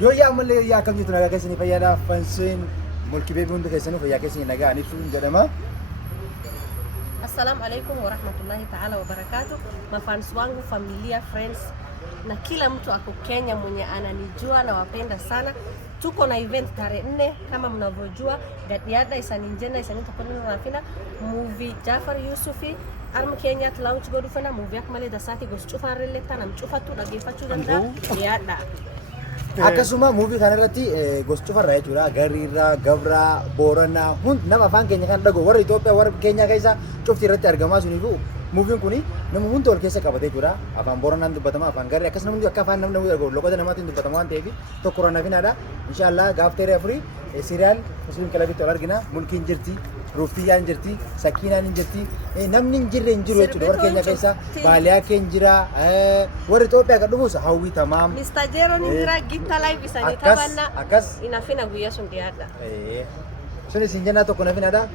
Yoo yaa malee yaa akkamitti nagaa keessanii fayyaadhaa fansiin mulki beebii hundi keessanuu fayyaa keessanii nagaa ani ibsuun jedhama. Assalamu alaikum wa rahmatullahi ta'ala wa barakatuh. Mafans wangu, familia, friends na kila mtu ako Kenya mwenye ananijua na wapenda sana. Tuko na event tarehe 4 kama mnavyojua, Gadiada isaninjenda isanitakwenda na fina movie Jafar Yusufi arm Kenya launch godu fana movie akmale dasati gochufa releta na mchufatu na gefatu danda yaada. Akkasuma movie kanarratti gochufa irraa jechuudha Gariirraa Gabraa Booranaa hund nama afaan keenya kan dhago warra Itoophiyaa warra Kenya keessa cufti irratti argamaa sunifu movie kuni nama hundi wal keessa qabatee jira afaan Booranaan dubbatama afaan Garii akkasuma hundi akka afaan namni dhago lokota namaatiin dubbatama waan ta'eef tokko rana finaadha inshallah gaafteeree afurii serial muslim kalabitti wal argina mulkiin jirti Ruftiyaan jirti Sakiinaan jirti namni injirre injiru jechuudha warra Kenya keessa Baaliyaa keenya jira warra Itoophiyaa kan dhumus hawwi tamaam Mr. Jero ni jira Gitta live isanii tabanna akkas inafina guyyaa sun dhiyaadha. Suni sinjana tokko nafinaadha.